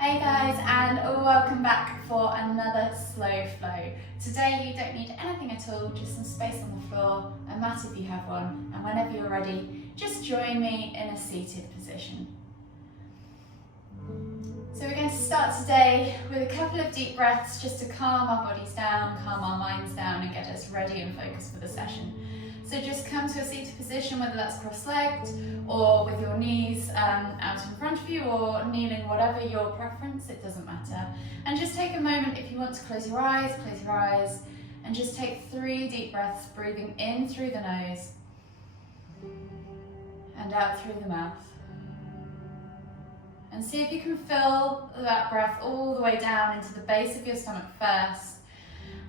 Hey guys, and welcome back for another slow flow. Today you don't need anything at all, just some space on the floor, a mat if you have one, and whenever you're ready, just join me in a seated position. So we're going to start today with a couple of deep breaths just to calm our bodies down, calm our minds down, and get us ready and focused for the session. So just come to a seated position, whether that's cross-legged or with your knees out in front of you or kneeling, whatever your preference, it doesn't matter. And just take a moment if you want to close your eyes, and just take 3 deep breaths, breathing in through the nose and out through the mouth. And see if you can fill that breath all the way down into the base of your stomach first,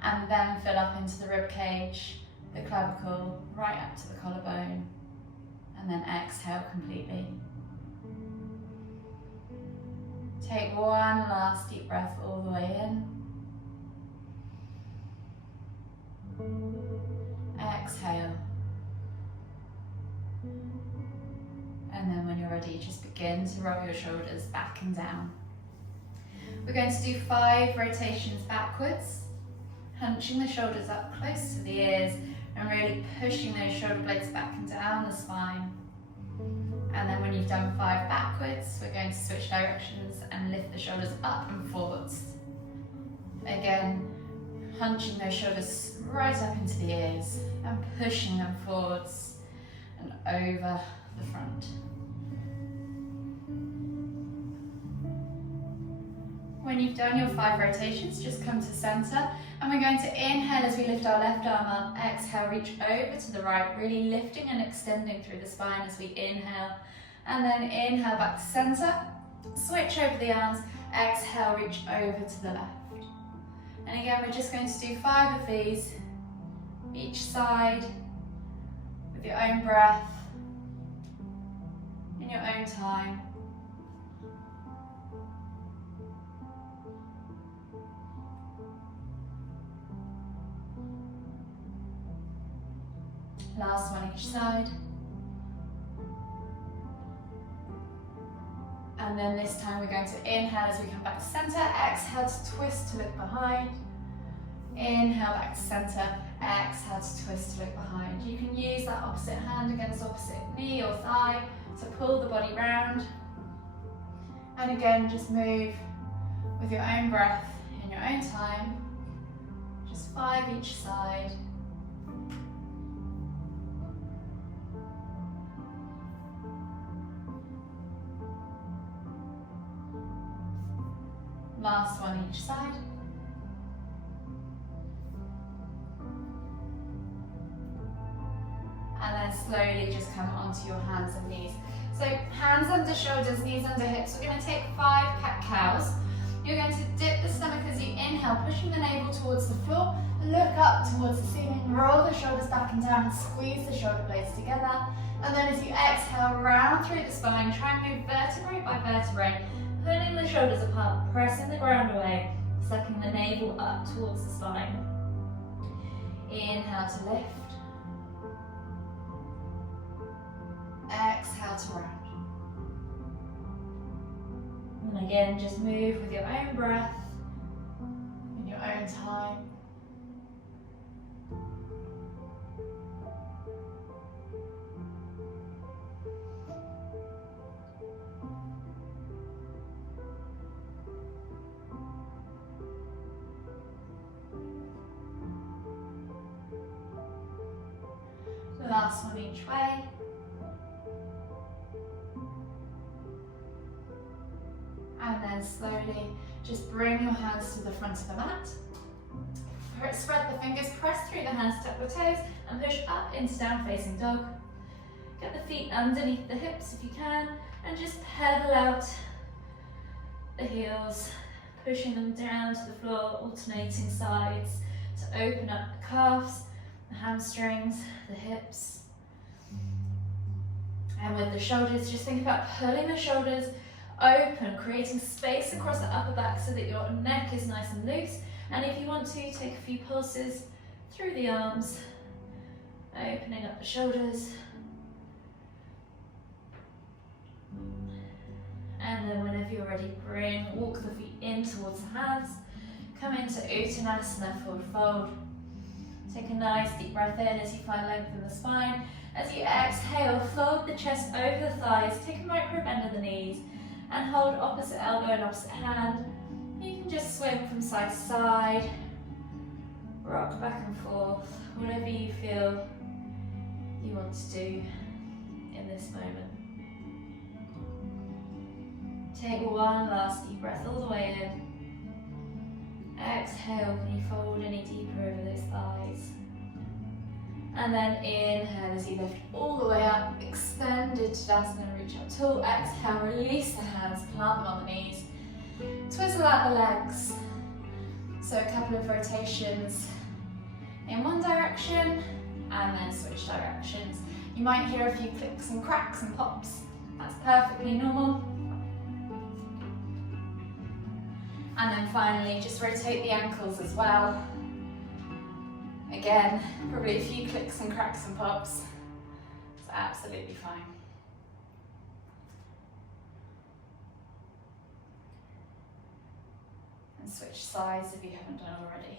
and then fill up into the rib cage, the clavicle, right up to the collarbone, and then exhale completely. Take one last deep breath all the way in. Exhale. And then when you're ready, just begin to roll your shoulders back and down. We're going to do 5 rotations backwards, hunching the shoulders up close to the ears and really pushing those shoulder blades back and down the spine. And then when you've done 5 backwards, we're going to switch directions and lift the shoulders up and forwards. Again, hunching those shoulders right up into the ears and pushing them forwards and over the front. When you've done your 5 rotations, just come to center, and we're going to inhale as we lift our left arm up. Exhale, reach over to the right, really lifting and extending through the spine as we inhale, and then inhale back to center, switch over the arms, exhale, reach over to the left. And again, we're just going to do 5 of these, each side, with your own breath, in your own time. Last one each side. And then this time we're going to inhale as we come back to center, exhale to twist to look behind. Inhale back to center, exhale to twist to look behind. You can use that opposite hand against opposite knee or thigh to pull the body round. And again, just move with your own breath in your own time. Just 5 each side. Last one each side. And then slowly just come onto your hands and knees. So hands under shoulders, knees under hips. We're going to take 5 cat-cows. You're going to dip the stomach as you inhale, pushing the navel towards the floor. Look up towards the ceiling, roll the shoulders back and down and squeeze the shoulder blades together. And then as you exhale, round through the spine, try and move vertebrae by vertebrae, pulling the shoulders apart, pressing the ground away, sucking the navel up towards the spine. Inhale to lift. Exhale to round. And again, just move with your own breath, in your own time. The last one each way. And then slowly just bring your hands to the front of the mat. Spread the fingers, press through the hands, tuck your toes, and push up into down facing dog. Get the feet underneath the hips if you can, and just pedal out the heels, pushing them down to the floor, alternating sides to open up the calves, the hamstrings, the hips. And with the shoulders, just think about pulling the shoulders open, creating space across the upper back so that your neck is nice and loose. And if you want to, take a few pulses through the arms, opening up the shoulders. And then whenever you're ready, walk the feet in towards the hands. Come into Uttanasana, forward fold. Take a nice deep breath in as you find length in the spine. As you exhale, fold the chest over the thighs. Take a micro bend of the knees and hold opposite elbow and opposite hand. You can just swing from side to side, rock back and forth, whatever you feel you want to do in this moment. Take one last deep breath all the way in. Exhale, can you fold any deeper over those thighs? And then inhale as you lift all the way up, extended Tadasana, reach up tall. Exhale, release the hands, plant them on the knees. Twizzle out the legs. So a couple of rotations in one direction and then switch directions. You might hear a few clicks and cracks and pops. That's perfectly normal. And then finally, just rotate the ankles as well. Again, probably a few clicks and cracks and pops. It's absolutely fine. And switch sides if you haven't done already.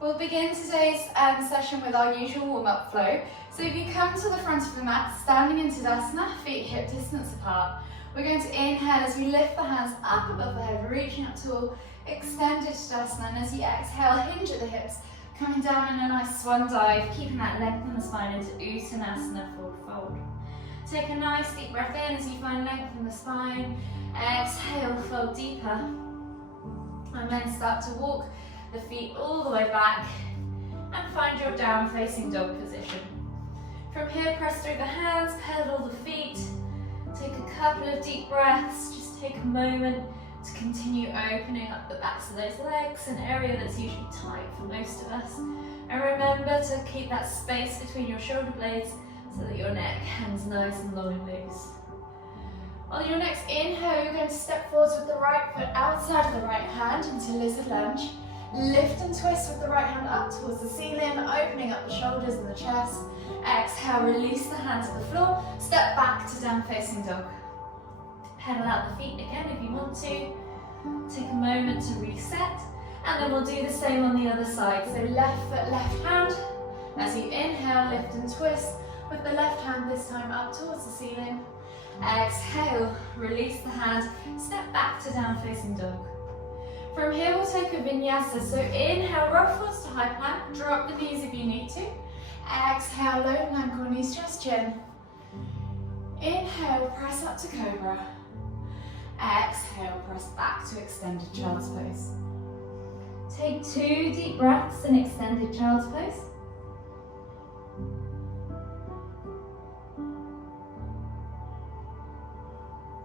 We'll begin today's session with our usual warm-up flow. So if you come to the front of the mat, standing in Tadasana, feet hip distance apart. We're going to inhale as we lift the hands up above the head, reaching up tall, extended Tadasana, and as you exhale, hinge at the hips, coming down in a nice swan dive, keeping that length in the spine into Uttanasana, forward fold. Take a nice deep breath in as you find length in the spine. Exhale, fold deeper, and then start to walk the feet all the way back and find your down facing dog position. From here, press through the hands, pedal the feet. Take a couple of deep breaths, just take a moment to continue opening up the backs of those legs, an area that's usually tight for most of us. And remember to keep that space between your shoulder blades so that your neck hangs nice and long and loose. On your next inhale, you're going to step forwards with the right foot outside of the right hand into lizard lunge. Lift and twist with the right hand up towards the ceiling, opening up the shoulders and the chest. Exhale, release the hands to the floor. Step back to down facing dog. Pedal out the feet again if you want to. Take a moment to reset. And then we'll do the same on the other side. So left foot, left hand. As you inhale, lift and twist with the left hand this time up towards the ceiling. Exhale, release the hand. Step back to down facing dog. From here, we'll take a vinyasa. So inhale, roll forwards to high plank. Drop the knees if you need to. Exhale, low plank or knees just chin. Inhale, press up to cobra. Exhale, press back to extended child's pose. Take 2 deep breaths in extended child's pose.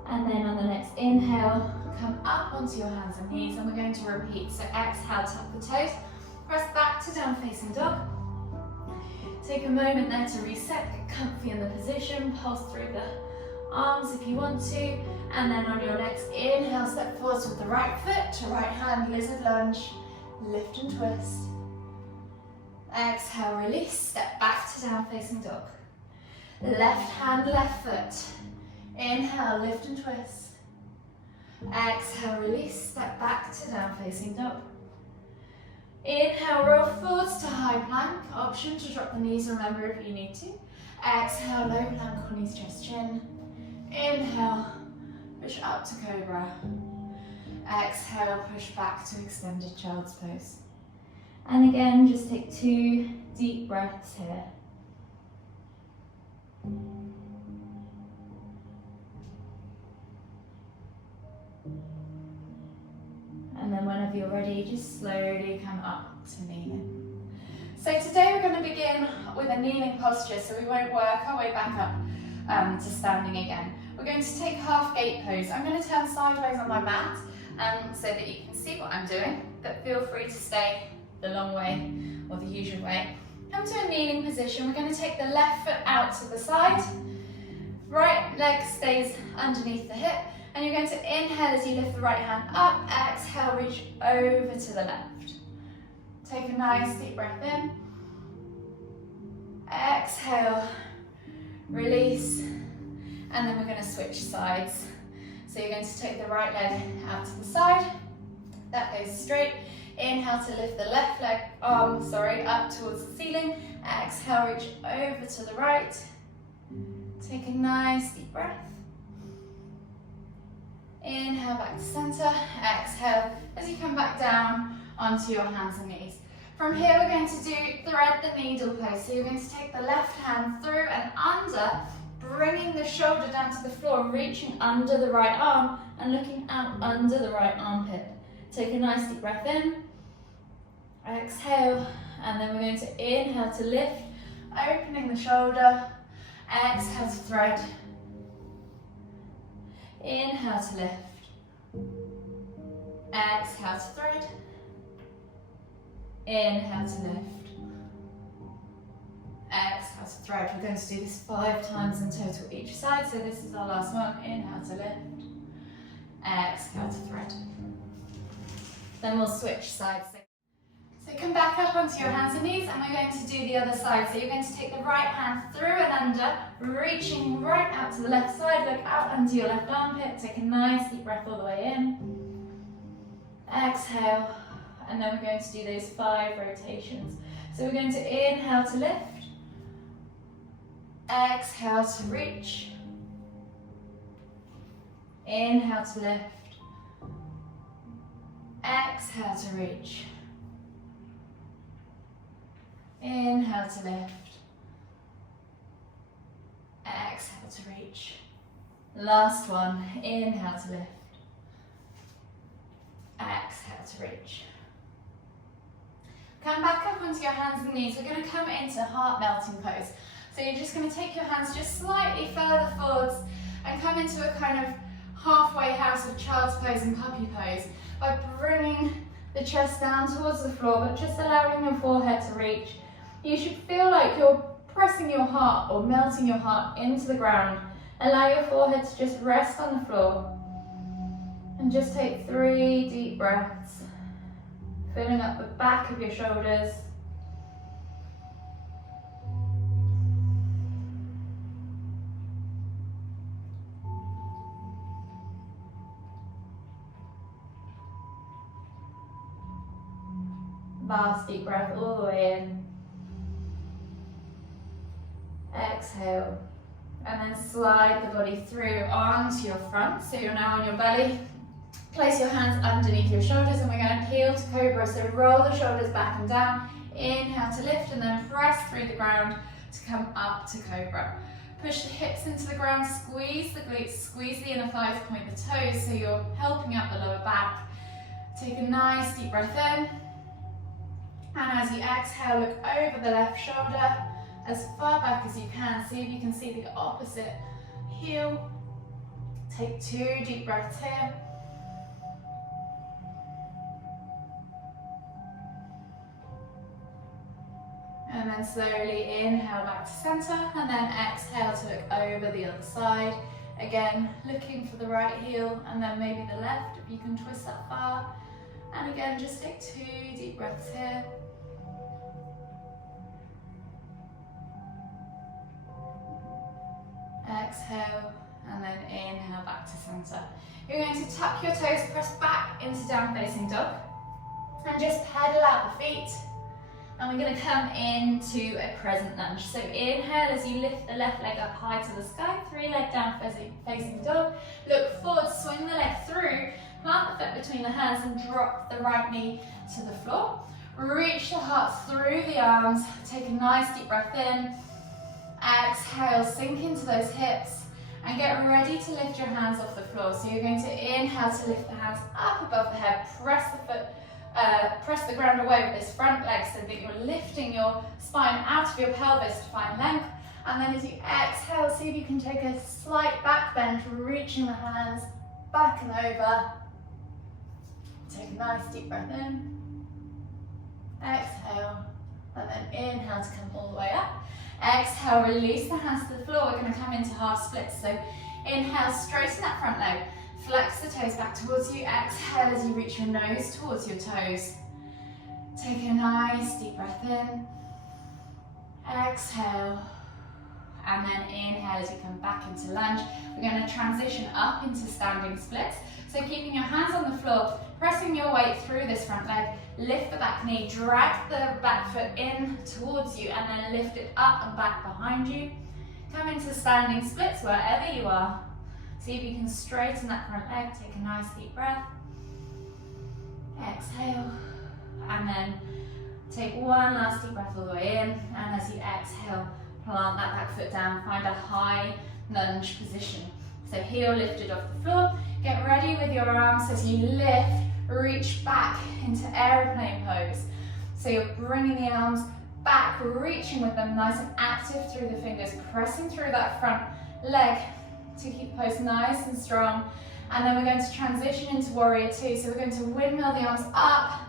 And then on the next inhale, come up onto your hands and knees, and we're going to repeat. So exhale, tuck the toes, press back to down facing dog. Take a moment there to reset, get comfy in the position, pulse through the arms if you want to, and then on your next inhale, step forwards with the right foot to right hand, lizard lunge, lift and twist. Exhale, release, step back to down facing dog. Left hand, left foot. Inhale, lift and twist. Exhale, release, step back to down facing dog. Inhale, roll forwards to high plank. Option to drop the knees, remember if you need to. Exhale, low plank or knees just chin. Inhale, push up to cobra. Exhale, push back to extended child's pose. And again, just take 2 deep breaths here. And then whenever you're ready, just slowly come up to kneeling. So today we're going to begin with a kneeling posture, so we won't work our way back up to standing again. We're going to take half gate pose. I'm going to turn sideways on my mat so that you can see what I'm doing, but feel free to stay the long way or the usual way. Come to a kneeling position. We're going to take the left foot out to the side. Right leg stays underneath the hip. And you're going to inhale as you lift the right hand up. Exhale, reach over to the left. Take a nice deep breath in. Exhale, release. and then we're going to switch sides. So you're going to take the right leg out to the side, that goes straight. Inhale to lift the left leg, arm, up towards the ceiling. Exhale, reach over to the right. Take a nice deep breath. Inhale back to center. Exhale as you come back down onto your hands and knees. From here we're going to do thread the needle pose. So you're going to take the left hand through and under, bringing the shoulder down to the floor, reaching under the right arm and looking out under the right armpit. Take a nice deep breath in. Exhale, and then we're going to inhale to lift, opening the shoulder. Exhale to thread. Inhale to lift. Exhale to thread. Inhale to lift. Exhale to thread. We're going to do this 5 times in total each side, so this is our last one. Inhale to lift. Exhale to thread. Then we'll switch sides. So come back up onto your hands and knees, and we're going to do the other side. So you're going to take the right hand through and under, reaching right out to the left side, look out under your left armpit, take a nice deep breath all the way in. Exhale, and then we're going to do those 5 rotations. So we're going to inhale to lift, exhale to reach, inhale to lift, exhale to reach. Inhale to lift. Exhale to reach. Last one. Inhale to lift. Exhale to reach. Come back up onto your hands and knees. We're going to come into heart melting pose. So you're just going to take your hands just slightly further forwards and come into a kind of halfway house of child's pose and puppy pose by bringing the chest down towards the floor, but just allowing your forehead to reach. You should feel like you're pressing your heart or melting your heart into the ground. Allow your forehead to just rest on the floor. And just take 3 deep breaths, filling up the back of your shoulders. Last deep breath all the way in. Exhale, and then slide the body through onto your front. So you're now on your belly. Place your hands underneath your shoulders, and we're going to peel to cobra. So roll the shoulders back and down. Inhale to lift, and then press through the ground to come up to cobra. Push the hips into the ground, squeeze the glutes, squeeze the inner thighs, point the toes, so you're helping up the lower back. Take a nice deep breath in. And as you exhale, look over the left shoulder as far back as you can. See if you can see the opposite heel. Take 2 deep breaths here. And then slowly inhale back to center, and then exhale to look over the other side. Again, looking for the right heel, and then maybe the left if you can twist that far. And again, just take 2 deep breaths here. Exhale, and then inhale back to center. You're going to tuck your toes, press back into down facing dog, and just pedal out the feet. And we're going to come into a crescent lunge. So inhale as you lift the left leg up high to the sky, 3 leg down facing dog. Look forward, swing the leg through, plant the foot between the hands and drop the right knee to the floor. Reach the heart through the arms, take a nice deep breath in. Exhale, sink into those hips and get ready to lift your hands off the floor. So you're going to inhale to lift the hands up above the head, press the ground away with this front leg so that you're lifting your spine out of your pelvis to find length. And then as you exhale, see if you can take a slight back bend, reaching the hands back and over. Take a nice deep breath in. Exhale, and then inhale to come all the way up. Exhale, release the hands to the floor. We're going to come into half splits. So inhale, straighten that front leg. Flex the toes back towards you. Exhale as you reach your nose towards your toes. Take a nice deep breath in. Exhale. And then inhale as you come back into lunge. We're going to transition up into standing splits. So keeping your hands on the floor, pressing your weight through this front leg, lift the back knee, drag the back foot in towards you, and then lift it up and back behind you. Come into standing splits wherever you are. See if you can straighten that front leg, take a nice deep breath. Exhale, and then take one last deep breath all the way in, and as you exhale, plant that back foot down, find a high lunge position. So heel lifted off the floor, get ready with your arms as you lift, reach back into aeroplane pose. So you're bringing the arms back, reaching with them nice and active through the fingers, pressing through that front leg to keep the pose nice and strong. And then we're going to transition into warrior two. So we're going to windmill the arms up,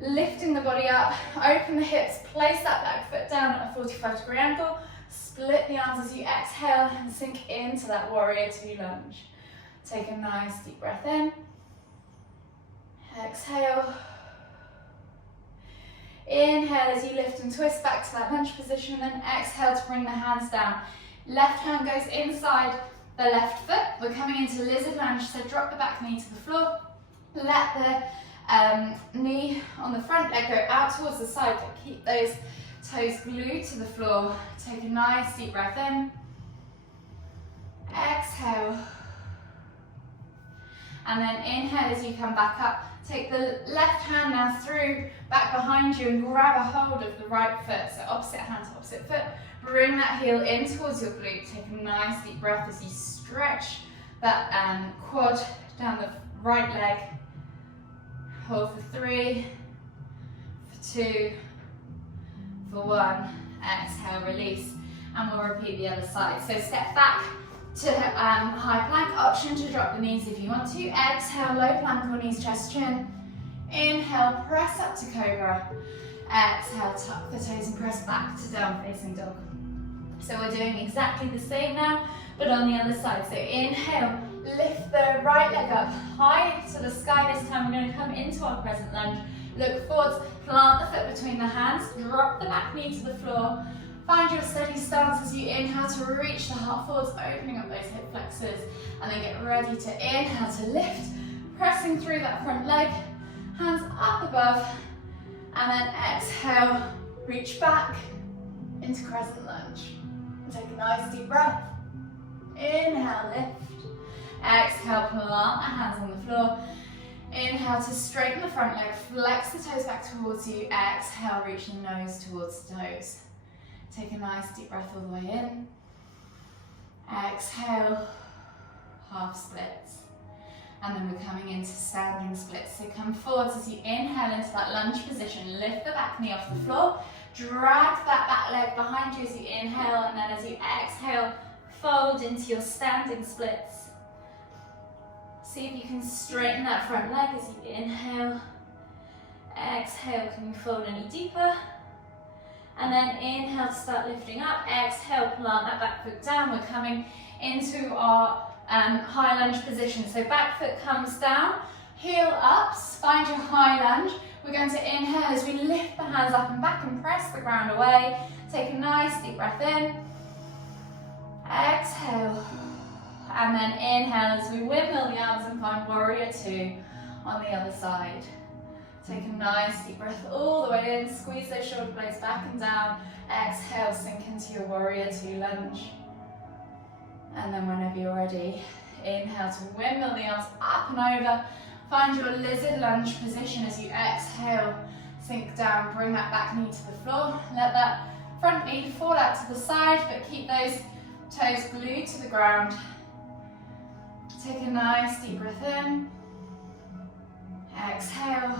lifting the body up, open the hips, place that back foot down at a 45-degree angle, split the arms as you exhale and sink into that warrior two lunge. Take a nice deep breath in, exhale, inhale as you lift and twist back to that lunge position, and then exhale to bring the hands down. Left hand goes inside the left foot. We're coming into lizard lunge, so drop the back knee to the floor, let the knee on the front leg go out towards the side, but keep those toes glued to the floor. Take a nice deep breath in, exhale, and then inhale as you come back up. Take the left hand now through, back behind you, and grab a hold of the right foot. So opposite hand to opposite foot. Bring that heel in towards your glute. Take a nice deep breath as you stretch that quad down the right leg. Hold for 3, for 2, for 1. Exhale, release. And we'll repeat the other side. So step back to high plank, option to drop the knees if you want to. Exhale, low plank or knees, chest, chin. Inhale, press up to cobra. Exhale, tuck the toes and press back to down facing dog. So we're doing exactly the same now, but on the other side. So inhale, lift the right leg up high to the sky. This time we're going to come into our crescent lunge. Look forwards, plant the foot between the hands, drop the back knee to the floor. Find your steady stance as you inhale to reach the heart forwards, opening up those hip flexors, and then get ready to inhale to lift, pressing through that front leg, hands up above, and then exhale, reach back into crescent lunge. And take a nice deep breath. Inhale, lift. Exhale, plant the hands on the floor. Inhale to straighten the front leg, flex the toes back towards you. Exhale, reach the nose towards the toes. Take a nice deep breath all the way in. Exhale, half splits. And then we're coming into standing splits. So come forwards as you inhale into that lunge position. Lift the back knee off the floor. Drag that back leg behind you as you inhale. And then as you exhale, fold into your standing splits. See if you can straighten that front leg as you inhale. Exhale, can you fold any deeper? And then inhale to start lifting up. Exhale, plant that back foot down. We're coming into our high lunge position. So back foot comes down, heel ups, find your high lunge. We're going to inhale as we lift the hands up and back and press the ground away. Take a nice deep breath in. Exhale. And then inhale as we windmill the arms and find warrior two on the other side. Take a nice deep breath all the way in, squeeze those shoulder blades back and down. Exhale, sink into your warrior two lunge. And then whenever you're ready, inhale to windmill the arms up and over. Find your lizard lunge position as you exhale, sink down, bring that back knee to the floor. Let that front knee fall out to the side, but keep those toes glued to the ground. Take a nice deep breath in. Exhale.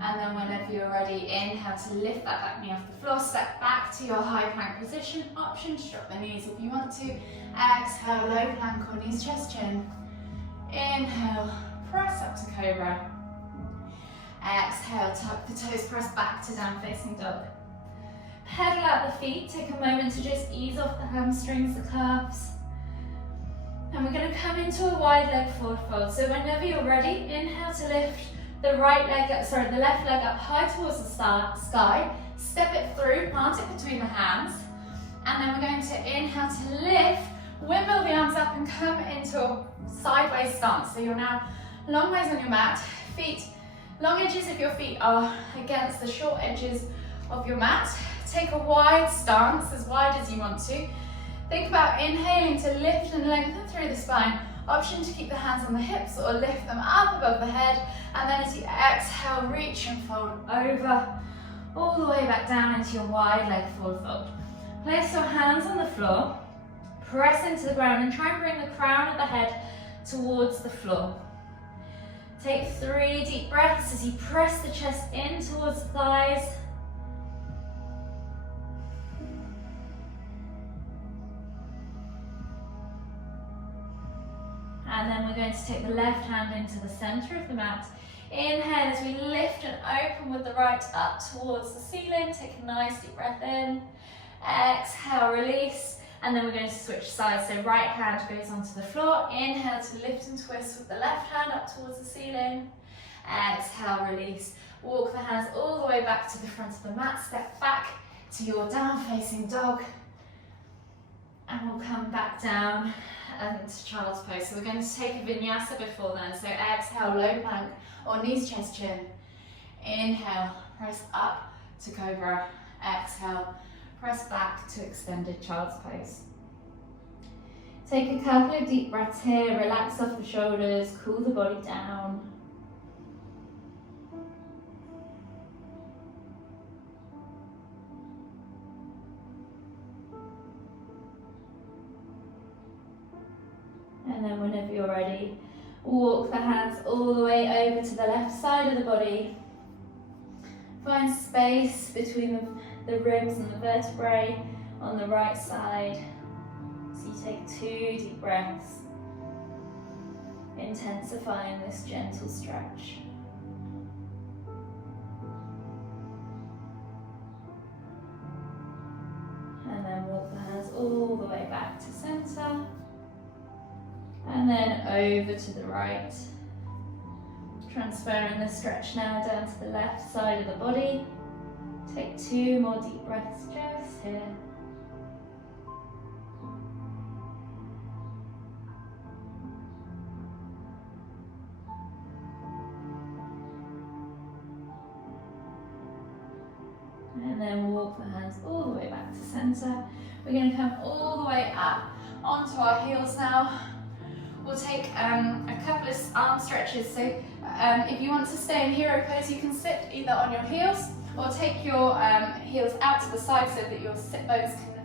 And then whenever you're ready, inhale to lift that back knee off the floor, step back to your high plank position. Option to drop the knees if you want to. Exhale, low plank or knees, chest, chin. Inhale, press up to cobra. Exhale, tuck the toes, press back to down facing dog. Pedal out the feet, take a moment to just ease off the hamstrings, the calves. And we're going to come into a wide leg forward fold. So whenever you're ready, inhale to lift the left leg up high towards the sky. step it through, plant it between the hands, and then we're going to inhale to lift, windmill the arms up and come into a sideways stance. So you're now long ways on your mat, feet, long edges of your feet are against the short edges of your mat. Take a wide stance, as wide as you want to. Think about inhaling to lift and lengthen through the spine. Option to keep the hands on the hips or lift them up above the head. And then as you exhale, reach and fold over, all the way back down into your wide leg forward fold. Place your hands on the floor, press into the ground and try and bring the crown of the head towards the floor. Take 3 deep breaths as you press the chest in towards the thighs. And then we're going to take the left hand into the center of the mat. Inhale as we lift and open with the right up towards the ceiling. Take a nice deep breath in. Exhale, release. And then we're going to switch sides. So right hand goes onto the floor. Inhale to lift and twist with the left hand up towards the ceiling. Exhale, release. Walk the hands all the way back to the front of the mat. Step back to your down facing dog. And we'll come back down to child's pose. So we're going to take a vinyasa before then. So exhale, low plank or knees, chest, chin. Inhale, press up to cobra. Exhale, press back to extended child's pose. Take a couple of deep breaths here. Relax off the shoulders, cool the body down. And then whenever you're ready, walk the hands all the way over to the left side of the body. Find space between the ribs and the vertebrae on the right side. So you take 2 deep breaths, intensifying this gentle stretch. And then walk the hands all the way back to center. And then over to the right. Transferring the stretch now down to the left side of the body. Take 2 more deep breaths just here. And then walk the hands all the way back to center. We're going to come all the way up onto our heels now. We'll take a couple of arm stretches. So if you want to stay in hero pose, you can sit either on your heels or take your heels out to the side so that your sit bones can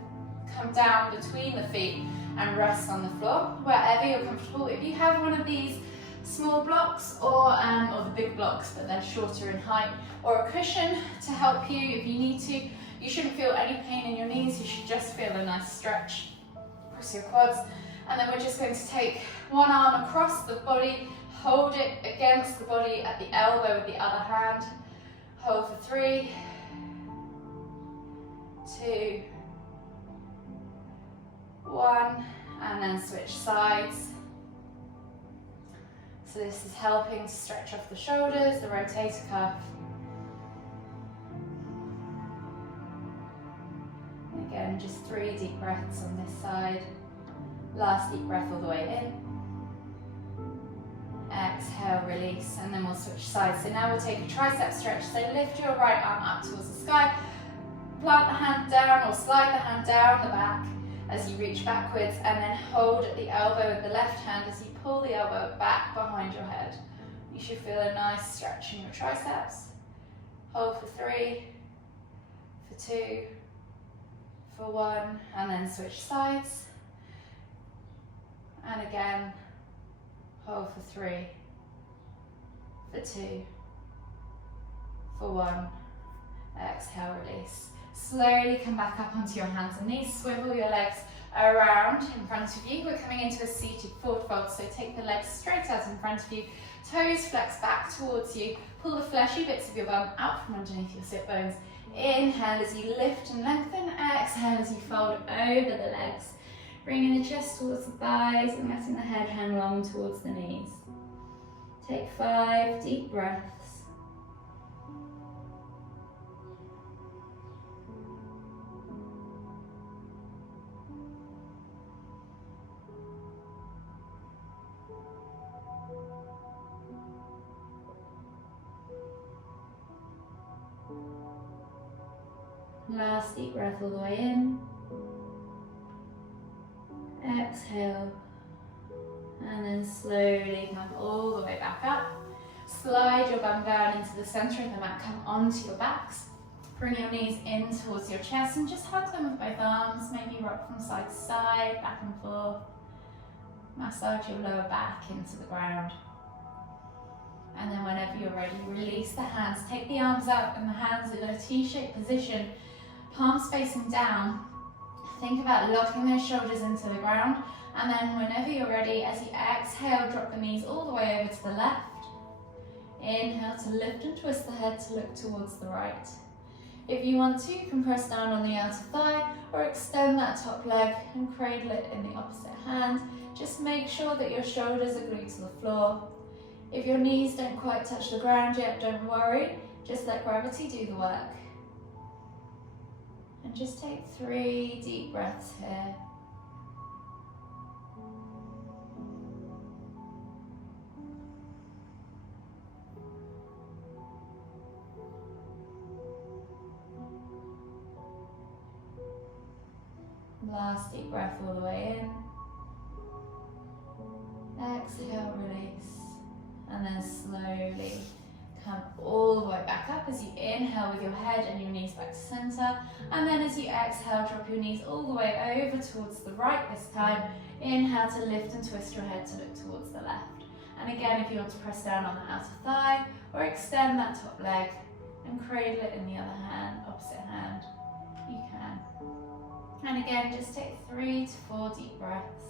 come down between the feet and rest on the floor, wherever you're comfortable. If you have one of these small blocks or the big blocks, but they're shorter in height, or a cushion to help you if you need to, you shouldn't feel any pain in your knees. You should just feel a nice stretch across your quads. And then we're just going to take one arm across the body, hold it against the body at the elbow with the other hand. Hold for 3, 2, 1, and then switch sides. So this is helping to stretch off the shoulders, the rotator cuff. And again, just 3 deep breaths on this side. Last deep breath all the way in. Exhale, release, and then we'll switch sides. So now we'll take a tricep stretch. So lift your right arm up towards the sky, plant the hand down or slide the hand down the back as you reach backwards, and then hold at the elbow with the left hand as you pull the elbow back behind your head. You should feel a nice stretch in your triceps. Hold for 3, for 2, for 1, and then switch sides. And again, hold for 3, for 2, for 1, exhale, release. Slowly come back up onto your hands and knees, swivel your legs around in front of you. We're coming into a seated forward fold, so take the legs straight out in front of you, toes flex back towards you, pull the fleshy bits of your bum out from underneath your sit bones. Inhale as you lift and lengthen, exhale as you fold over the legs. Bringing the chest towards the thighs and letting the head hang long towards the knees. Take 5 deep breaths. Last deep breath all the way in. Exhale. And then slowly come all the way back up. Slide your bum down into the center of the mat. Come onto your backs. Bring your knees in towards your chest and just hug them with both arms. Maybe rock from side to side, back and forth. Massage your lower back into the ground. And then whenever you're ready, release the hands. Take the arms up and the hands in a T-shaped position. Palms facing down. Think about locking those shoulders into the ground. And then whenever you're ready, as you exhale, drop the knees all the way over to the left. Inhale to lift and twist the head to look towards the right. If you want to, you can press down on the outer thigh or extend that top leg and cradle it in the opposite hand. Just make sure that your shoulders are glued to the floor. If your knees don't quite touch the ground yet, don't worry. Just let gravity do the work. And just take 3 deep breaths here. Last deep breath all the way in. Exhale, release. And then slowly come all the way back up as you inhale with your head and your knees back to center. And then as you exhale, drop your knees all the way over towards the right this time. Inhale to lift and twist your head to look towards the left. And again, if you want to press down on the outer thigh or extend that top leg and cradle it in the other hand, opposite hand, you can. And again, just take 3 to 4 deep breaths.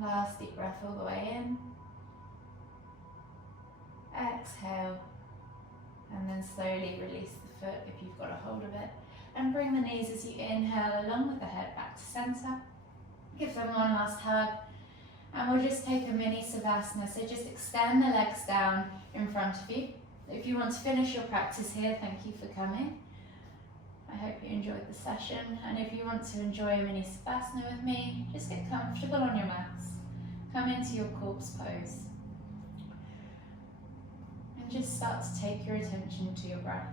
Last deep breath all the way in. Exhale. And then slowly release the foot if you've got a hold of it. And bring the knees as you inhale along with the head back to center. Give them one last hug. And we'll just take a mini Savasana. So just extend the legs down in front of you. If you want to finish your practice here, thank you for coming. I hope you enjoyed the session. And if you want to enjoy a mini Savasana with me, just get comfortable on your mats. Come into your corpse pose. And just start to take your attention to your breath.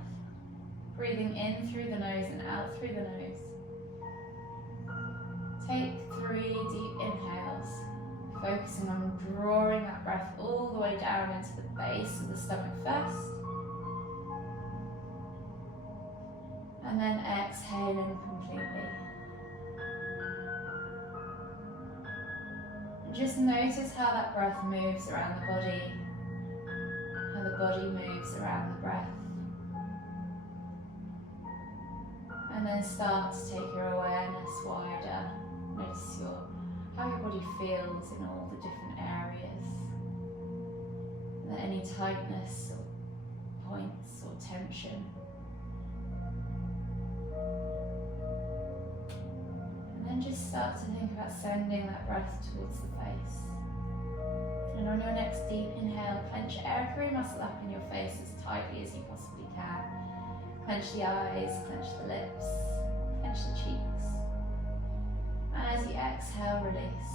Breathing in through the nose and out through the nose. Take 3 deep inhales, focusing on drawing that breath all the way down into the base of the stomach first. And then exhaling completely. And just notice how that breath moves around the body, how the body moves around the breath. And then start to take your awareness wider. Notice how your body feels in all the different areas. And then any tightness or points or tension. And then just start to think about sending that breath towards the face. And on your next deep inhale, clench every muscle up in your face as tightly as you possibly can. Clench the eyes, clench the lips, clench the cheeks. And as you exhale, release.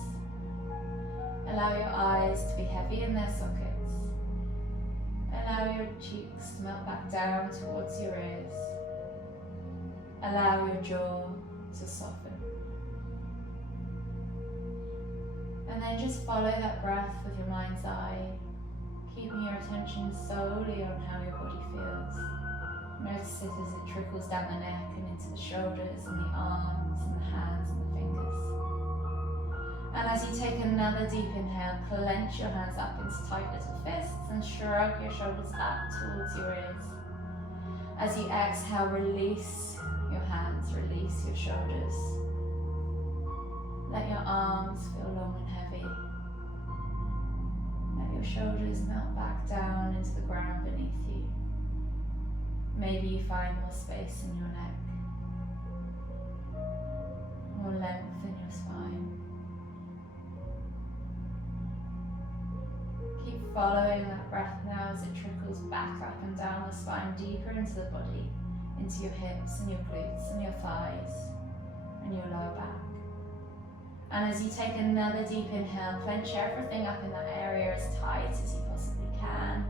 Allow your eyes to be heavy in their sockets. Allow your cheeks to melt back down towards your ears. Allow your jaw to soften. And then just follow that breath with your mind's eye, keeping your attention solely on how your body feels. Notice it as it trickles down the neck and into the shoulders and the arms and the hands and the fingers. And as you take another deep inhale, clench your hands up into tight little fists and shrug your shoulders up towards your ears. As you exhale, release your hands, release your shoulders. Let your arms feel long and heavy. Let your shoulders melt back down into the ground beneath you. Maybe you find more space in your neck, more length in your spine. Keep following that breath now as it trickles back up and down the spine, deeper into the body, into your hips and your glutes and your thighs and your lower back. And as you take another deep inhale, clench everything up in that area as tight as you possibly can.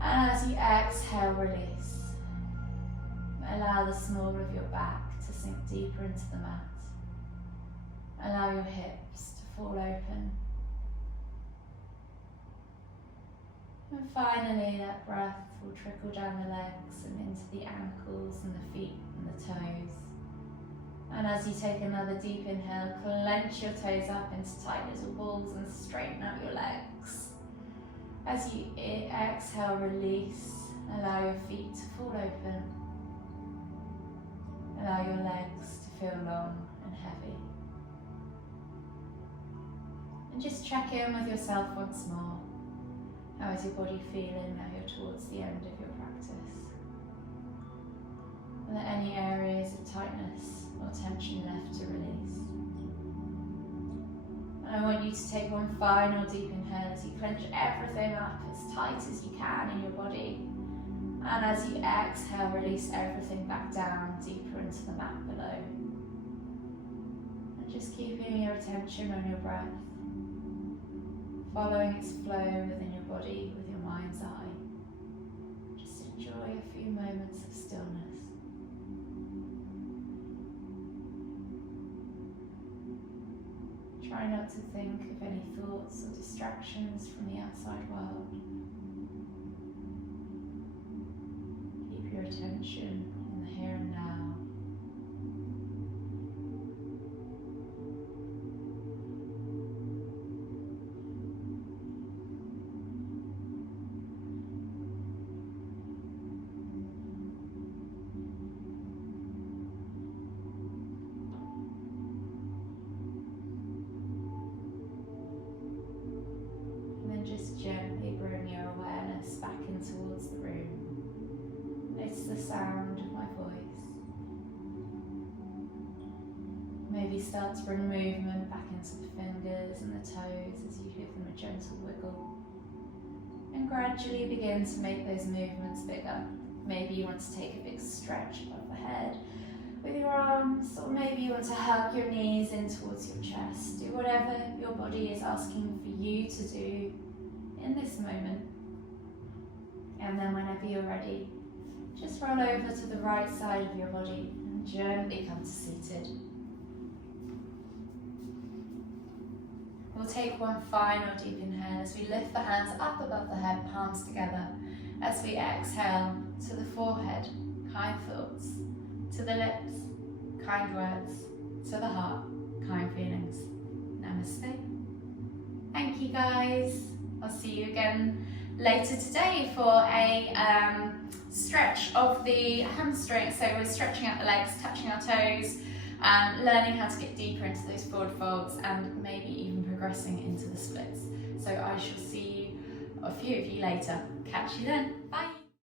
And as you exhale, release. Allow the small of your back to sink deeper into the mat. Allow your hips to fall open. And finally, that breath will trickle down the legs and into the ankles and the feet and the toes. And as you take another deep inhale, clench your toes up into tight little balls and straighten out your legs. As you exhale, release. Allow your feet to fall open. Allow your legs to feel long and heavy. And just check in with yourself once more. How is your body feeling now you're towards the end of your practice? Are there any areas of tightness or tension left to release? And I want you to take one final deep inhale as you clench everything up as tight as you can in your body. And as you exhale, release everything back down deeper into the mat below. And just keeping your attention on your breath, following its flow within your body with your mind's eye. Just enjoy a few moments of stillness. Try not to think of any thoughts or distractions from the outside world. Keep your attention in the here and now. Just gently bring your awareness back in towards the room. Notice the sound of my voice. Maybe start to bring movement back into the fingers and the toes as you give them a gentle wiggle. And gradually begin to make those movements bigger. Maybe you want to take a big stretch above the head with your arms, or maybe you want to hug your knees in towards your chest. Do whatever your body is asking for you to do in this moment. And then whenever you're ready, just roll over to the right side of your body and gently come to seated. We'll take one final deep inhale as we lift the hands up above the head, palms together. As we exhale, to the forehead, kind thoughts. To the lips, kind words. To the heart, kind feelings. Namaste. Thank you guys. I'll see you again later today for a stretch of the hamstring. So we're stretching out the legs, touching our toes, learning how to get deeper into those forward folds and maybe even progressing into the splits. So I shall see a few of you later. Catch you then. Bye.